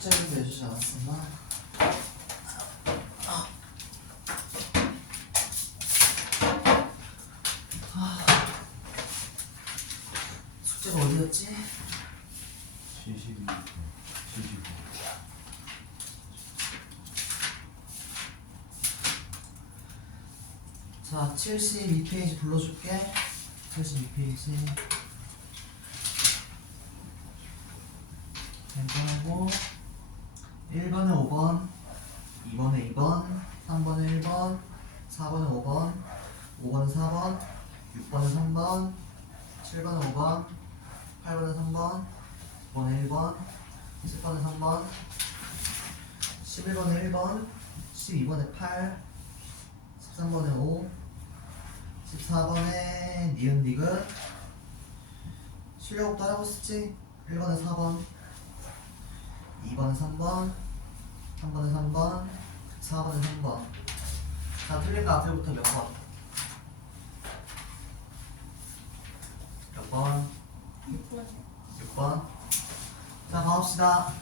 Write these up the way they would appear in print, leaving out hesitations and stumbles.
숙제를 내주지 않았었나? 숙제가 어디였지? 72. 자, 72페이지 불러줄게. 72페이지. 괜찮고 1번에 5번, 2번에 2번, 3번에 1번, 4번에 5번, 5번에 4번, 6번에 3번, 7번에 5번, 8번에 3번, 9번에 1번, 10번에 3번, 11번에 1번, 12번에 8, 13번에 5, 14번에 니은 디귿. 실력도 하고 있었지? 1번에 4번, 2번에 3번, 3번에 3번, 4번에 3번. 자, 틀린 거 앞에부터 몇 번? 몇 번? 6번. 6번. 자, 봐봅시다.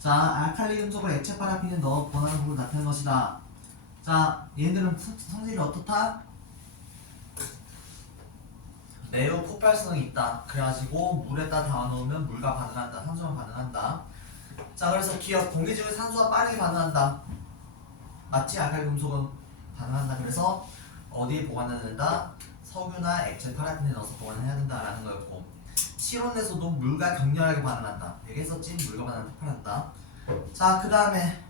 자, 알칼리 금속을 액체 파라핀에 넣어 번화는 부분 나타낸 것이다. 자, 얘네들은 성질이 어떻다? 매우 폭발성이 있다. 그래가지고 물에다 담아놓으면 물과 반응한다. 산소랑 반응한다. 자, 그래서 기억 공기 중에 산소와 빠르게 반응한다. 맞지? 알칼리 금속은 반응한다. 그래서 어디에 보관해야 된다? 석유나 액체 파라핀에 넣어서 보관해야 된다라는 거였고, 실온에서도 물과 격렬하게 반응한다. 얘기했었지? 물과 반응은 폭발한다. 자, 그 다음에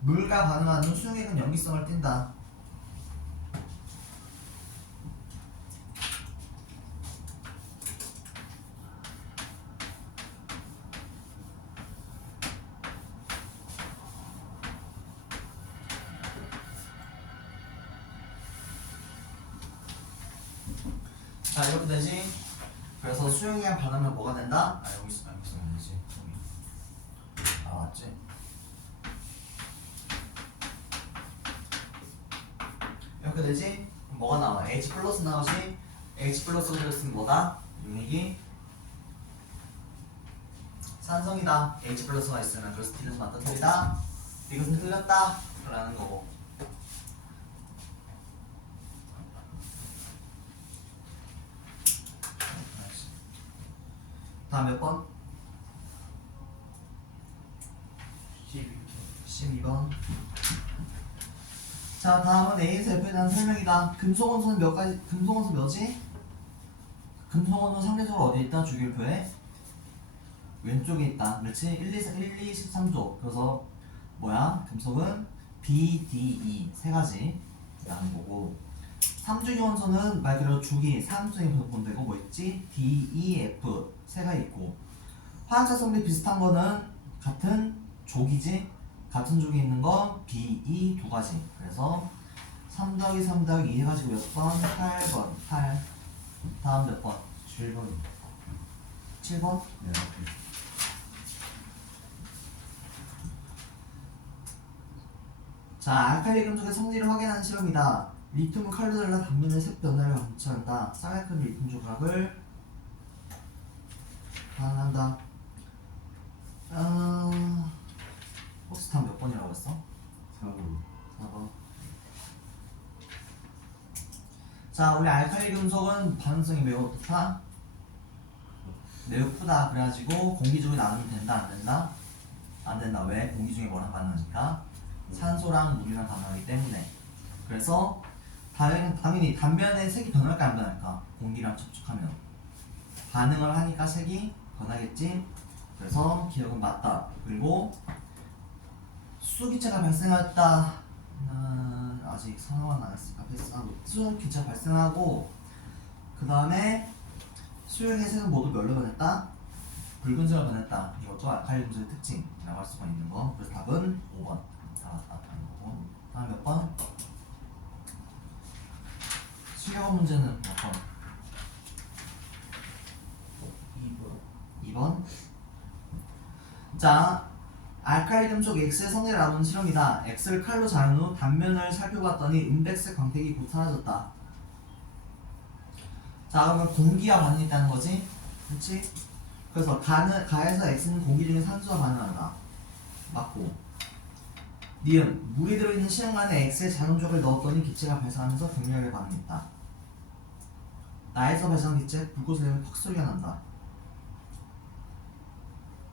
물과 반응하는 수용액은 염기성을 띈다. 자, 이렇게 되지? 그래서 수용액이랑 반응하면 뭐가 된다? 염기성 되지. 맞지? 이렇게 되지? 그럼 뭐가 나와? H 플러스 나오지? H 플러스 들었으면 뭐다? 용액이 산성이다. H 플러스가 있으면 그래서 T는 맞다 틀리다. 이것은 틀렸다 라는 거고. 다음 몇 번? 12번. 자, 다음은 A에서 F에 대한 설명이다. 금속원소는 몇 가지? 금속원소 몇이? 금속원소 상대적으로 어디에 있다? 주기율표에 왼쪽에 있다. 그렇지? 1, 2, 13조. 그래서 뭐야? 금속은 B, D, E 세 가지라는 거고, 3주기 원소는 말 그대로 주기, 삼중에 보면 되고, 뭐 있지? D, E, F 세가 있고, 화학자 성비 비슷한 거는 같은 조기지? 같은 조기 있는 거 B, E 두 가지. 그래서 3 더하기 3 더하기 2 해가지고 몇 번? 8번. 8. 다음 몇 번? 7번. 7번? 네. 자, 알칼리 금속의 성질을 확인하는 실험이다. 리튬은 칼로 달라 단면의 색 변화를 감지한다. 쌍알칼리 리튬 조각을 반응한다. 혹시 다음 몇 번이라고 했어? 4번. 4번. 자, 우리 알칼리 금속은 반응성이 매우 어떻다? 매우 크다. 그래가지고 공기 중에 나누면 된다, 안 된다? 안 된다. 왜? 공기 중에 뭐랑 반응하니까? 산소랑 물이랑 반응하기 때문에. 그래서 당연히 단면의 색이 변할까 안 변할까? 공기랑 접촉하면 반응을 하니까 색이 변하겠지. 그래서 기억은 맞다. 그리고 수소기체가 발생했다. 아직 상황은 안 했으니까 패스하고, 수소기체가 발생하고 그 다음에 수용의 색은 모두 뭘로 변했다? 붉은색으로 변했다. 이것도 알칼리 금속의 특징이라고 할 수가 있는 거. 그래서 답은 5번. 다음 몇 번? 수경 문제는 몇 번? 2번. 자, 알칼리 금속 X의 성질을 알아보는 실험이다. X를 칼로 자른 후 단면을 살펴봤더니 은백색 광택이 곧 사라졌다. 자, 그러면 공기와 반응이 있다는 거지. 그치? 그래서 가에서 X는 공기 중에 산소와 반응한다. 맞고. 니은 물이 들어있는 시험관에 X에 잔음적을 넣었더니 기체가 발생하면서 격렬하게 반응했다. 나에서 발생한 기체 불꽃을 내면 퍽 소리가 난다.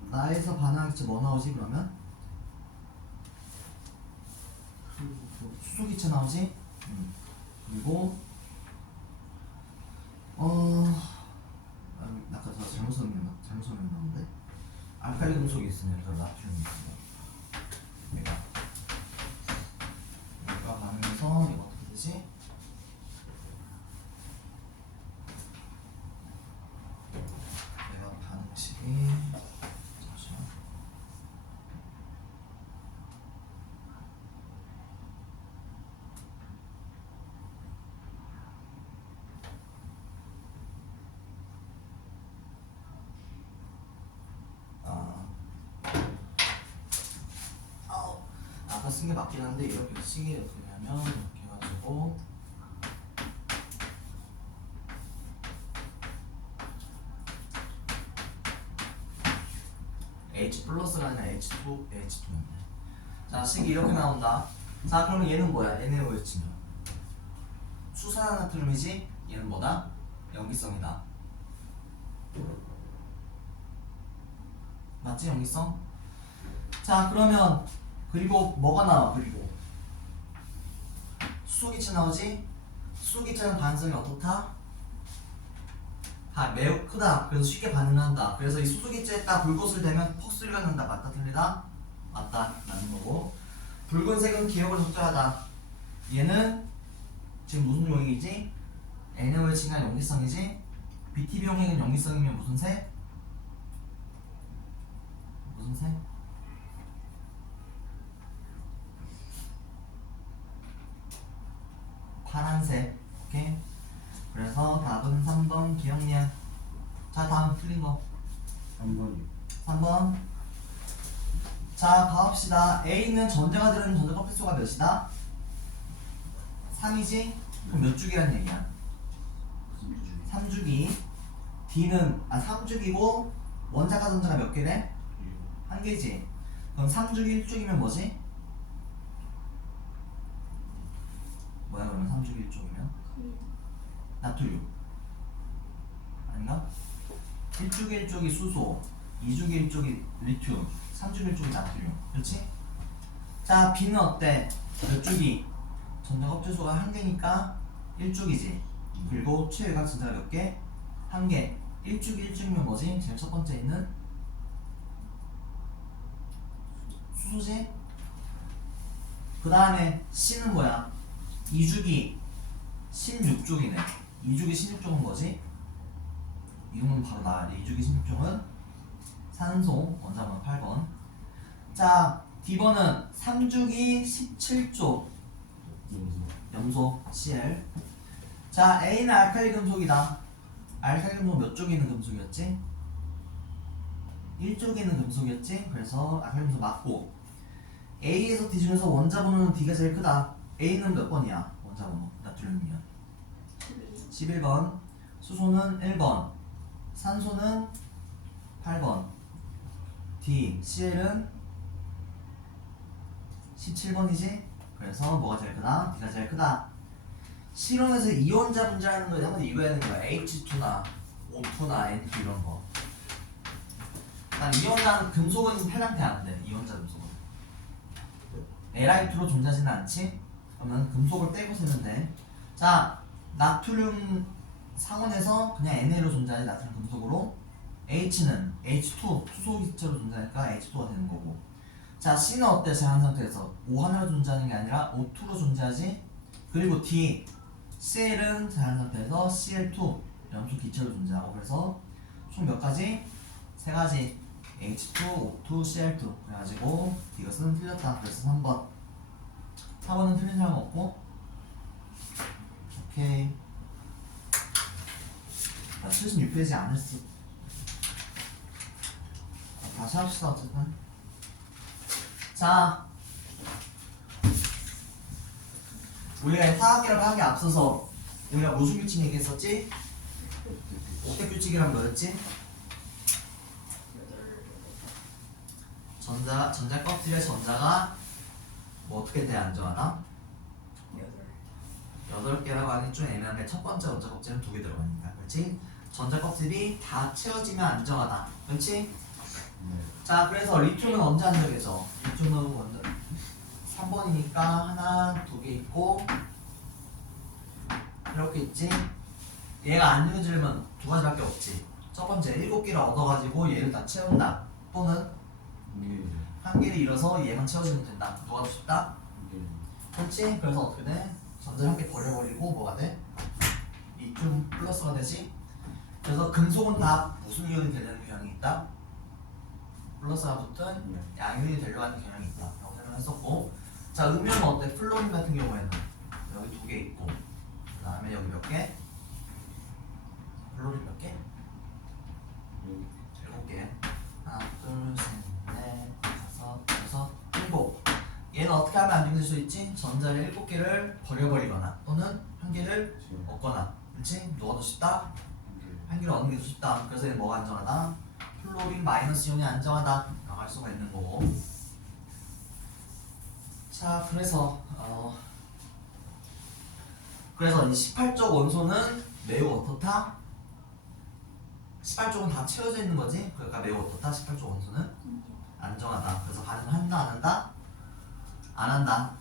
나에서 반응한 기체 뭐 나오지 그러면? 수소기체 나오지? 그리고 아까 저 잘못 설명했는데 알칼리 금속이 있으니까 나트륨이 있습니다. 얘가 반응해서 이거 어떻게 되지? 얘가 반응식이 잠시만. 아까 쓴 게 맞긴 한데 이렇게 쓰기 어떻게 하냐면 이렇게 해가지고 H 플러스가 아니라 H2였네. 자, 식이 이렇게 나온다. 자, 그러면 얘는 뭐야? NaOH면 수산화나트륨이지? 얘는 뭐다? 염기성이다. 맞지? 염기성? 자, 그러면 그리고 뭐가 나와? 그리고 수소기체 나오지? 수소기체는 반응성이 어떻다? 매우 크다. 그래서 쉽게 반응한다. 그래서 이 수소기체에 딱 불꽃을 대면 퍽 소리가 난다. 맞다 틀리다? 맞다 라는 거고, 붉은색은 기억을 적절하다. 얘는 지금 무슨 용액이지? NaOH가 용기성이지? BTB 용액은 용기성이면 무슨 색? 무슨 색? 파란색. 오케이? 그래서 답은 3번 기억량. 자, 다음 틀린 거 3번이 3번. 자, 봐봅시다. A는 전자가 들어있는 전자 껍질수가 몇이다? 3이지? 그럼 몇 주기란 얘기야? 3주기. D는 3주기고 원자가 전자가 몇 개래? 1개지. 그럼 3주기 1주기면 뭐지? 뭐야 그러면 3주기 1주기면? 나트륨 아닌가? 1주기 1쪽이 수소, 2주기 1쪽이 리튬, 3주기 1쪽이 나트륨. 그렇지? 자, B는 어때? 몇 주기? 전자 껍질수가 1개니까 1주기지. 그리고 최외곽 전자가 몇 개? 1개. 1주기 1주기면 뭐지? 제일 첫 번째 있는 수소지? 그 다음에 C는 뭐야? 2주기 16쪽이네. 2주기 16쪽은 뭐지? 이거는 바로 나와야 돼. 2주기 16쪽은 산소, 원자번호 8번. 자, D번은 3주기 17쪽 염소 Cl. 자, A는 알칼리 금속이다. 알칼리 금속 몇 쪽에 있는 금속이었지? 1쪽에 있는 금속이었지? 그래서 알칼리 금속 맞고, A에서 D 중에서 원자 번호는 D가 제일 크다. A는 몇 번이야? 원자 번호 나트륨이면 11번. 수소는 1번, 산소는 8번, D, Cl은 17번이지? 그래서 뭐가 제일 크다? D가 제일 크다. 실온에서 이온자 분자라는 걸 한번 읽어야 되는 거야. H2나 O2나 N2 이런 거. 난 이온자는 금속은 해당돼 안 돼. 이온자 금속은 Li2로 존재하지는 않지? 그러면 금속을 빼고 쓰면 돼. 자, 나트륨 상온에서 그냥 Na로 존재하지. 나트륨 금속으로. H는 H2 수소 기체로 존재하니까 H2가 되는 거고. 자, C는 어때? 제한 상태에서 O 하나로 존재하는 게 아니라 O2로 존재하지. 그리고 D, Cl은 제한 상태에서 Cl2 염소 기체로 존재하고. 그래서 총 몇 가지? 세 가지. H2, O2, Cl2. 그래가지고 이것은 틀렸다. 그래서 3번. 4번은 틀린 사람 없고. 오케이. 76페이지 안 했어. 다시 합시다. 어쨌든 자, 우리가 화학계를 하기 앞서서 우리가 무슨 규칙 얘기했었지? 옥대 규칙이란 뭐였지? 전자 껍질에 전자가 뭐 어떻게 돼 안정하다? 8개라고 하니 좀 애매한데 첫 번째 전자 껍질은 2개 들어가니까 그렇지? 전자 껍질이 다 채워지면 안정하다 그렇지? 네. 자 그래서 리튬은 언제 안정해져? 리튬은 먼저 3번이니까 하나 2개 있고 이렇게 있지? 얘가 안정해지려면 2가지밖에 없지 첫 번째 7개를 얻어가지고 얘를 다 채운다 또는 네. 1개를 잃어서 얘만 채워주면 된다 누가 더 쉽다? 네. 그렇지? 그래서 어떻게 돼? 전자 1개 버려버리고 뭐가 돼? 리튬 플러스가 되지? 그래서 금속은 다 무슨 이온이 되려는 경향이 있다? 플러스가 붙은 네. 양이온이 되려고 하는 경향이 있다 라고 설명했었고 자 음료는 어때? 플로린 같은 경우에는 여기 2개 있고 그 다음에 여기 몇 개? 플로린 몇 개? 7개 하나 둘셋넷 다섯 여섯 일곱 얘는 어떻게 하면 안정될 수 있지? 전자를 7개를 버려버리거나 또는 1개를 얻거나 그렇지? 누가 더 쉽다? 1개를 얻는 게 더 쉽다 그래서 얘는 뭐가 안정하다? 플로린 마이너스 이온이 안정하다 라고 할 수가 있는 거고 자 그래서 그래서 이 18쪽 원소는 매우 어떻다? 18쪽은 다 채워져 있는 거지 그러니까 매우 어떻다? 18쪽 원소는 안정하다 그래서 반응을 한다 안 한다? 안 한다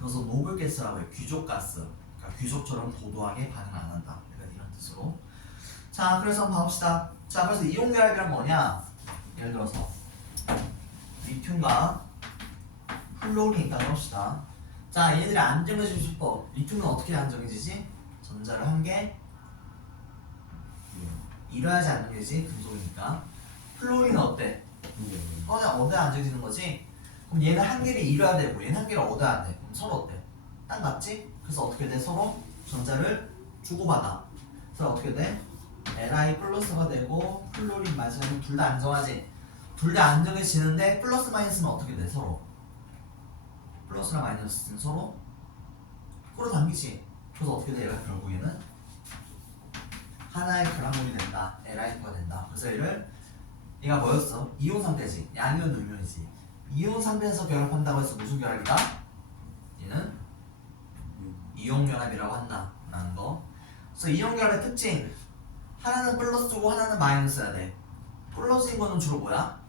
그래서 노블 가스라고 해요 귀족 가스 그러니까 귀족처럼 고도하게 반응을 안 한다 그러니까 이런 뜻으로 자 그래서 한번 봐봅시다 자 그래서 이온 결합이란 뭐냐 예를 들어서 리튬과 플로린이 있다고 합시다 자 얘네들이 안정해지고 싶어 리튬은 어떻게 안정해지지? 전자를 1개 잃어야지 안정해지지 금속이니까 플로린은 어때? 어디 안정해지는 거지? 그럼 얘는 1개를 잃어야 되고 얘는 1개를 얻어야 돼 그럼 서로 어때? 딱 맞지? 그래서 어떻게 돼? 서로 전자를 주고받아 그래서 어떻게 돼? Li 플러스가 되고 플로린 마이너스는 둘 다 안정하지 둘 다 안정해지는데 플러스 마이너스는 어떻게 돼? 서로 플러스랑 마이너스는 서로 끌어당기지 그래서 어떻게 돼? 얘가 결국에는 하나의 결합물이 된다 Li가 된다 그래서 얘가 뭐였어? 이온 상태지 양이온 음이온이지 이온 상태에서 결합한다고 해서 무슨 결합이다? 얘는 이온 결합이라고 한다 라는 거 그래서 이온 결합의 특징 하나는 플러스고 하나는 마이너스야 돼 플러스인 거는 주로 뭐야?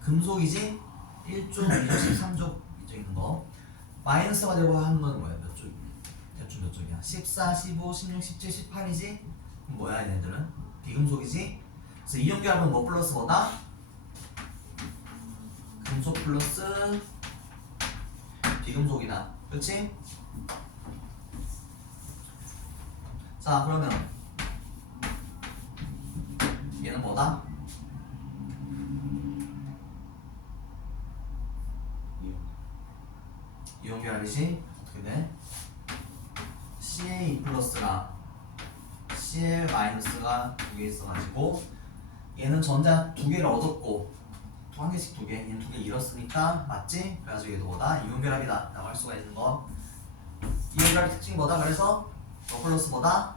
금속이지? 1쪽, 2쪽, 13쪽 이쪽 있는 거 마이너스가 되고 하는 건 뭐야? 몇 쪽? 대충 몇 쪽이야? 14, 15, 16, 17, 18이지? 그럼 뭐야 얘네들은? 비금속이지? 그래서 이온 결합은 뭐 플러스 뭐다? 금속 플러스 비금속이다 그렇지? 자 그러면 얘는 뭐다? 이온 결합이지? 어떻게 돼? CA 플러스랑 CL 마이너스가 2개 있어가지고 얘는 전자 2개를 얻었고 또 1개씩 2개 얘는 2개 잃었으니까 맞지? 그래가지고 얘도 뭐다? 이온 결합이다 라고 할 수가 있는 거 이온 결합 특징이 뭐다? 그래서 뭐 플러스 뭐다?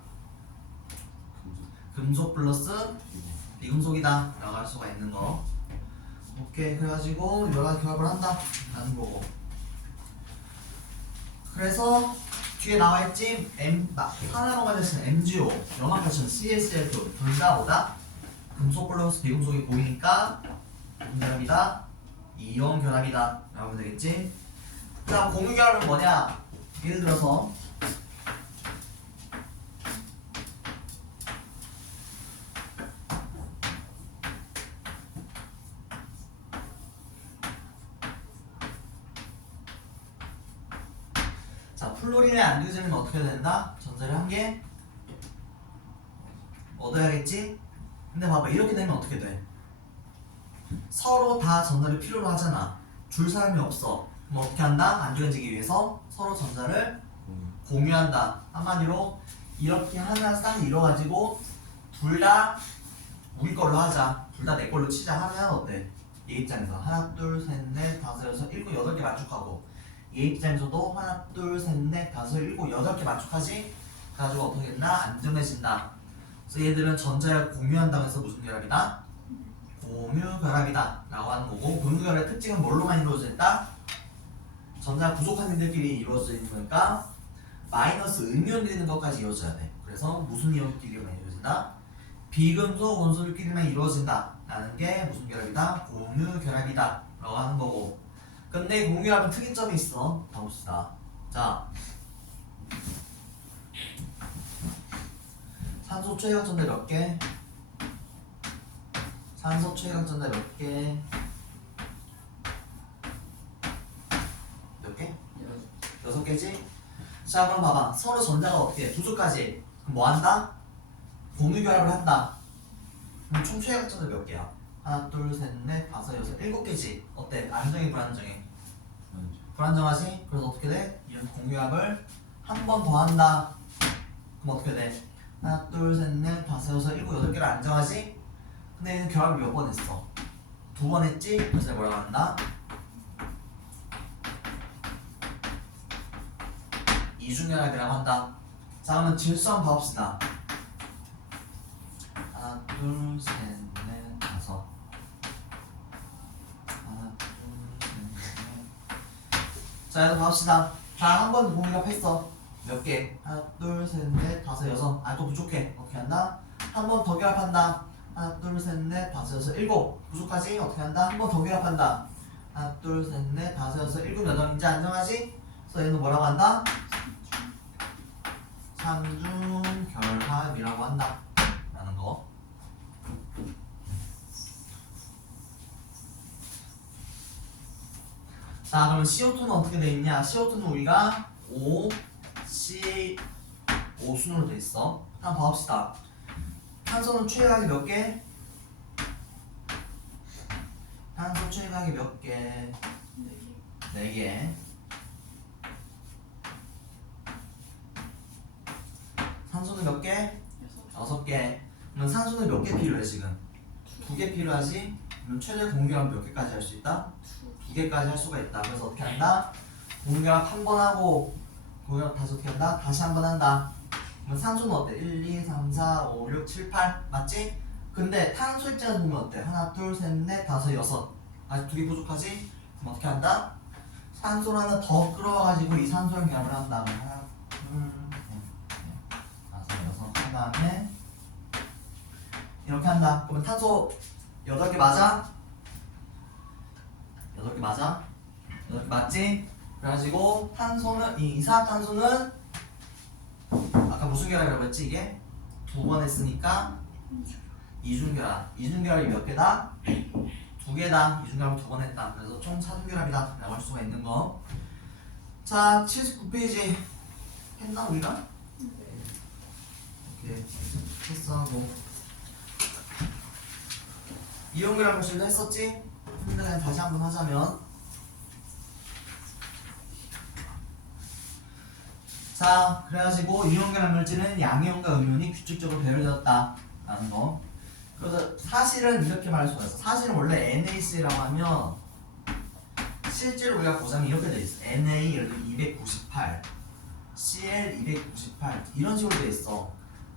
금속 플러스 비금속이다 라고 할 수가 있는 거 오케이 그래가지고 여러 가지 결합을 한다 라는 거고 그래서 뒤에 나와있지 하나로만 됐으면 MgO 연합하시는 CSL2 둘 다 뭐다? 금속 플러스 비금속이 보이니까 무슨 결합이다? 이온 결합이다 라고 하면 되겠지? 그 다음 공유 결합은 뭐냐? 예를 들어서 자 플로린의 안정제는 어떻게 된다? 전자를 1개 얻어야겠지? 근데 봐봐 이렇게 되면 어떻게 돼? 서로 다 전자를 필요로 하잖아 줄 사람이 없어 그럼 어떻게 한다? 안정해지기 위해서 서로 전자를 공유한다 한마디로 이렇게 하나 싹 잃어가지고 둘 다 우리 걸로 하자 둘 다 내 걸로 치자 하면 어때? 얘 입장에서 하나 둘셋넷 다섯 여섯 일곱 여덟 개 만족하고 얘 입장에서도 하나 둘셋넷 다섯 일곱 여덟 개 만족하지? 그래가지고 어떻게 된다? 안정해진다 그래서 얘들은 전자를 공유한다면서 무슨 결합이다? 공유결합이다 라고 하는 거고, 공유결합의 특징은 뭘로만 이루어져 있다? 전자 부족한 인들끼리 이루어져 있는 거니까 마이너스 음이온들이 있는 것까지 이루어져야 돼. 그래서 무슨 이온끼리만 이루어진다? 비금속 원소들끼리만 이루어진다 라는 게 무슨 결합이다? 공유결합이다 라고 하는 거고, 근데 공유결합은 특이점이 있어. 봐봅시다. 자, 산소 최각전대 몇 개? 산소 최각전대 몇 개? 몇 개? 6개지? 자, 그럼 봐봐. 서로 전자가 어떻게 해? 부족하지? 그럼 뭐 한다? 공유결합을 한다. 그럼 총 최각전대 몇 개야? 하나, 둘, 셋, 넷, 다섯, 여섯, 7개지? 어때? 안정해, 불안정해? 불안정하지? 그래서 어떻게 돼? 이런 공유합을 한 번 더 한다. 그럼 어떻게 돼? 하나, 둘, 셋, 넷, 다섯, 여섯, 7, 8개를 안정하지? 근데 얘는 결합을 몇 번 했어? 2번 했지? 그래서 뭐라고 한다? 이중결합이라고 한다. 자, 그러면 질수 한번 봐봅시다. 하나, 둘, 셋, 넷, 다섯. 하나, 둘, 셋, 넷. 자, 여기서 봐봅시다. 자, 한 번 공유합했어. 몇 개? 하나, 둘, 셋, 넷, 다섯, 여섯. 아, 또 부족해. 어떻게 한다? 한 번 더 결합한다. 하나, 둘, 셋, 넷, 다섯, 여섯, 7. 부족하지? 어떻게 한다? 한 번 더 결합한다. 하나, 둘, 셋, 넷, 다섯, 여섯, 7, 8. 이제 안정하지? 그래서 얘는 뭐라고 한다? 삼중결합이라고 한다 라는 거. 자, 그럼 CO2는 어떻게 돼 있냐? CO2는 우리가 O, C, O 순으로 돼 있어. 한번 봐봅시다. 탄소는 최각이 몇 개? 탄소 최각이 몇 개? 4개. 산소는 몇 개? 6개. 그러면 산소는 몇 개 필요해 지금? 2개 필요하지? 그럼 최대 공유결합 몇 개까지 할 수 있다? 2개까지 할 수가 있다. 그래서 어떻게 한다? 공유결합 한 번 하고 공유결합 다시 어떻게 한다? 다시 한 번 한다. 그럼 산소는 어때? 1, 2, 3, 4, 5, 6, 7, 8 맞지? 근데 탄소 입장에서 보면 어때? 하나, 둘, 셋, 넷, 다섯, 여섯. 아직 2개 부족하지? 그럼 어떻게 한다? 산소를 하나 더 끌어와가지고 이 산소랑 결합을 한다. 하나, 둘, 그 다음에 이렇게 한다. 그러면 탄소 8개 맞아? 8개 맞아? 8개 맞지? 그래가지고 탄소는 이 이산화탄소는 아까 무슨 결합이라고 했지? 이게 2번 했으니까 이중결합. 이중결합이 몇 개다? 2개다. 이중결합을 2번 했다. 그래서 총 4중결합이다 라고 할 수가 있는 거. 자, 79페이지 했나 우리가? 네, 패스하고 이온결합 물질도 했었지? 근데 그냥 다시 한번 하자면, 자, 그래가지고 이온결합 물질은 양이온과 음이온이 규칙적으로 배열되었다 라는 거. 그래서 사실은 이렇게 말할 수가 있어. 사실은 원래 NaCl라고 하면 실제로 우리가 고장이 이렇게 돼 있어. Na 예를 들어 298, Cl 298 이런 식으로 돼 있어.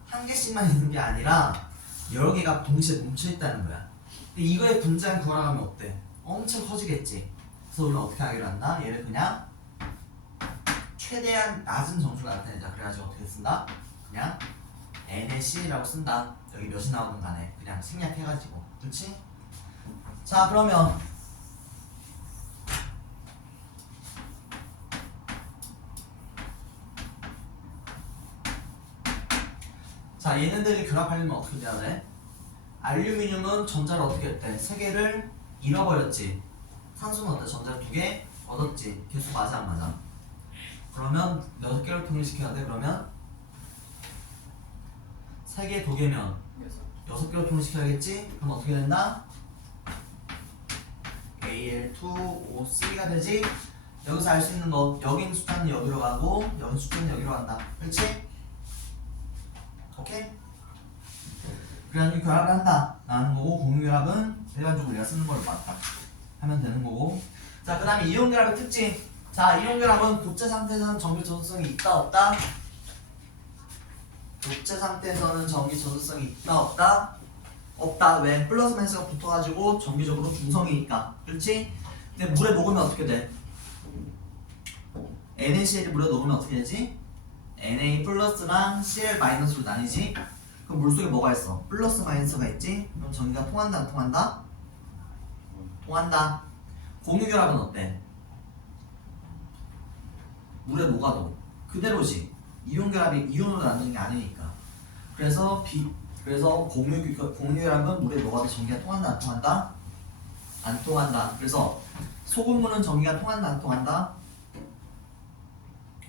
한 개씩만 있는 게 아니라 여러 개가 동시에 뭉쳐있다는 거야. 근데 이거의 분자를 구하라면 어때? 엄청 커지겠지. 그래서 우리는 어떻게 하기로 한다? 얘를 그냥 최대한 낮은 정수를 나타내자. 그래가지고 어떻게 쓴다? 그냥 NaCla라고 쓴다. 여기 몇이 나오든 간에 그냥 생략해가지고. 그렇지? 자, 그러면 자, 얘네들이 결합하려면 어떻게 돼야 돼? 알루미늄은 전자를 어떻게 했대? 3개를 잃어버렸지. 산소는 어때? 전자를 2개 얻었지. 개수 맞아 안 맞아? 그러면 6개를 통일시켜야 돼. 그러면 3개 2개면 6개로 통일시켜야겠지? 그럼 어떻게 된다? Al2OC가 되지? 여기서 알 수 있는 거, 여기 있는 숫자는 여기로 가고 여기 있는 숫자는 여기로 간다. 그렇지? 오케이? 그래가지고 결합을 한다 라는 거고, 공유결합은 일반적으로 우리가 쓰는 걸로 맞다 하면 되는 거고. 자, 그 다음에 이온결합의 특징. 자, 이온결합은 독재 상태에서는 전기 전수성이 있다 없다? 독재 상태에서는 전기 전수성이 있다 없다? 없다. 왜? 플러스 마이너스가 붙어가지고 정기적으로 중성이니까. 그렇지? 근데 물에 녹으면 어떻게 돼? NaCl이 물에 녹으면 어떻게 되지? Na 플러스랑 Cl 마이너스로 나뉘지? 그럼 물속에 뭐가 있어? 플러스 마이너스가 있지? 그럼 전기가 통한다 안 통한다? 통한다. 공유결합은 어때? 물에 녹아도 그대로지. 이온결합이 이온으로 나누는 게 아니니까. 그래서 공유결합은 물에 녹아도 전기가 통한다 안 통한다? 안 통한다. 그래서 소금물은 전기가 통한다 안 통한다?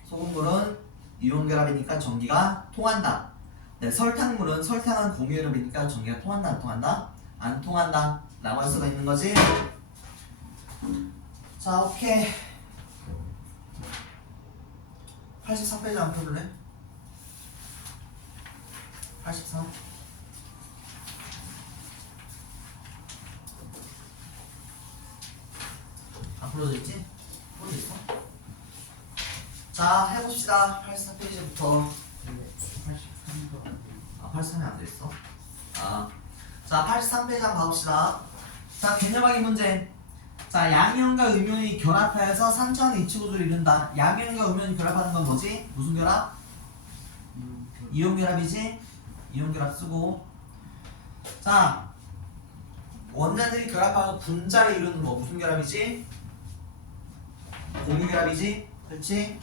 소금물은 이온결합이니까 전기가 통한다. 네, 설탕은 공유결합이니까 전기가 통한다 안 통한다? 안 통한다 라고 할 수가 있는 거지. 자, 오케이. 83페이지 한번 펴볼래? 83. 안 풀어져 있지? 풀어져 있어? 자, 해봅시다. 83페이지부터. 83도 안 돼. 83이 안 돼 있어. 자, 83페이지 한번 가봅시다. 자, 개념하기 문제. 자, 양이온과 음이온이 결합하여서 산천의 이치 구조를 이룬다. 양이온과 음이온이 결합하는 건 뭐지? 무슨 결합? 이온 결합이지? 이온 결합 쓰고. 자, 원자들이 결합하고 분자를 이루는 거 무슨 결합이지? 공유 결합이지? 그렇지?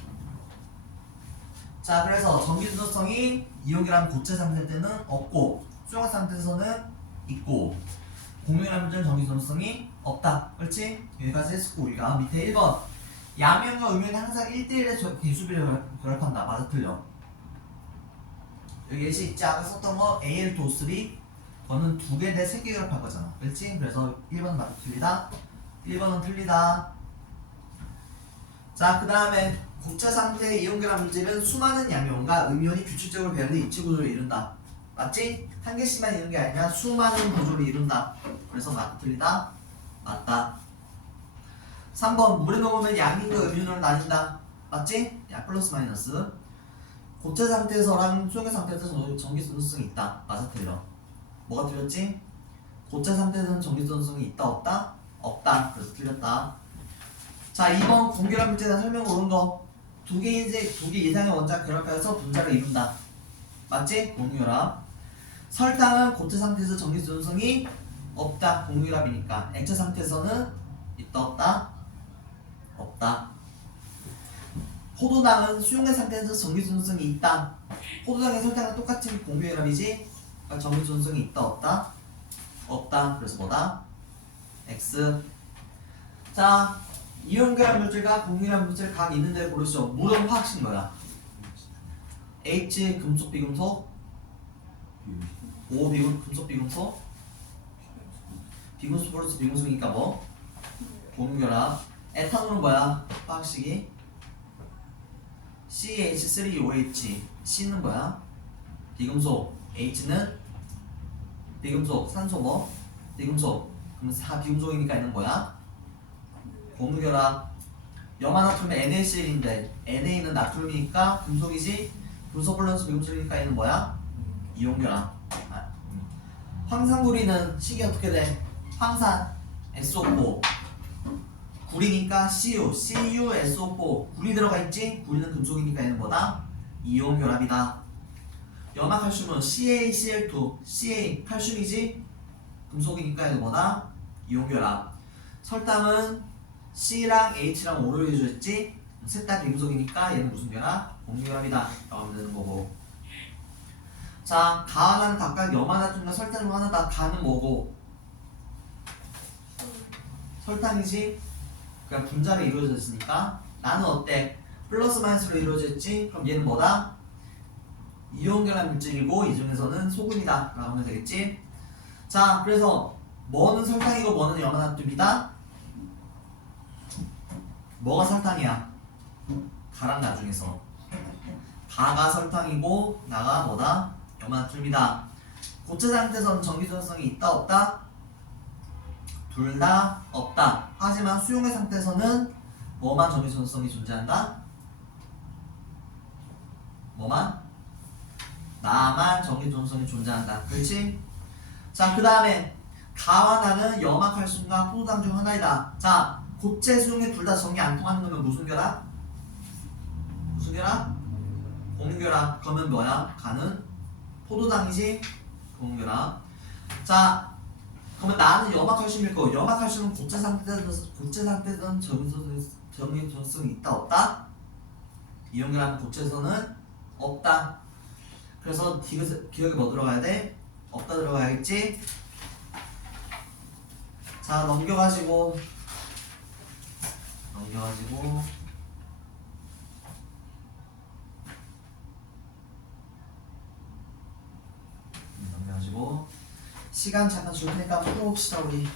자, 그래서 전기준성이 이온 결합 고체 상태 때는 없고 수용화 상태에서는 있고 공유 결합은 전기준성이 없다. 그렇지? 여기까지 했었고 우리가 밑에 1번 양이온과 음이온이 항상 1대1의 개수비를 결합한다. 맞아 틀려? 여기 예시 있지? 아까 썼던 거 Al2O3 그거는 2개 대 3개 결합할 거잖아. 그렇지? 그래서 1번은 맞아 틀리다. 1번은 틀리다. 자, 그 다음에 고체 상태의 이온 결합 물질은 수많은 양이온과 음이온이 규칙적으로 배열된 입체 구조를 이룬다. 맞지? 한 개씩만 이루는 게 아니라 수많은 구조를 이룬다. 그래서 맞다 틀리다. 맞다. 3번 물에 녹으면 양인과 음이온으로 나뉜다. 맞지? 야 플러스 마이너스. 고체 상태에서랑 수용의 상태에서 전기 전도성이 있다. 맞아 틀려. 뭐가 틀렸지? 고체 상태에서는 전기 전도성이 있다 없다? 없다. 그래서 틀렸다. 자, 2번 공결합 물질에 대한 설명 옳은 거. 두 개 이상의 원자가 결합하여서 분자를 이룬다. 맞지? 공유결합. 설탕은 고체 상태에서 전기 전도성이 없다. 공유결합이니까. 액체 상태에서는 있다 없다? 없다. 포도당은 수용의 상태에서 전기 전도성이 있다. 포도당의 설탕은 똑같이 공유결합이지? 그러니까 전기 전도성이 있다 없다? 없다. 그래서 뭐다? X. 자, 이온결합 물질과 공유결합 물질 각 있는 데를 고르시죠. 물은 화학식 뭐야? H 금속 비금속, O 금속 비금속, 비금속 플러스 비금속이니까 뭐? 공유결합. 에탄올은 뭐야? 화학식이 CH3OH. C는 뭐야? 비금속. H는 비금속. 산소 뭐? 비금속. 그럼 비금속이니까 얘는 뭐야? 공유결합. 염화나트륨은 NaCl인데 Na는 나트륨이니까 금속이지? 금속 플러스 비금속이니까 얘는 뭐야? 이온결합. 황산구리는 식이 어떻게 돼? 황산 SO4 구리니까 CuSO4 구리 들어가 있지? 구리는 금속이니까 얘는 뭐다? 이온결합이다. 염화칼슘은 CaCl2 Ca 칼슘이지? 금속이니까 얘는 뭐다? 이온결합. 설탕은 C랑 H랑 O를 해줬지? 셋 다 비금속이니까 얘는 무슨 결합? 공유결합이다 라고 하면 되는 거고. 자, 가하는 각각 염화나트륨과 설탕 중 하나다. 가는 뭐고? 설탕이지? 그냥 분자로 이루어졌으니까 나는 어때? 플러스 마이너스로 이루어졌지? 그럼 얘는 뭐다? 이온결합 물질이고 이 중에서는 소금이다 라고 하면 되겠지? 자, 그래서 뭐는 설탕이고 뭐는 염화나트륨이다? 뭐가 설탕이야? 가랑 나 중에서 가가 설탕이고 나가 뭐다? 염화나트륨이다. 고체 상태에서는 전기 전도성이 있다 없다? 둘 다 없다. 하지만 수용의 상태에서는 뭐만 전기 전도성이 존재한다? 뭐만? 나만 전기 전도성이 존재한다. 그렇지? 자, 자, 그 다음에 가와 나는 염화칼슘과 포도당 중 하나이다. 자, 고체 수용액 둘 다 정리 안 통하는 거면 무슨 결합? 무슨 결합? 공결합. 그러면 뭐야? 가는 포도당이지? 공결합. 자, 그러면 나는 염화칼슘일 거고, 염화칼슘은 고체 상태든 정액전성이 있다 없다? 이온결합 고체에서는 없다. 그래서 기억에 뭐 들어가야 돼? 없다 들어가야겠지? 자, 넘겨가지고 시간 잠깐 줄 테니까 풀어봅시다 우리.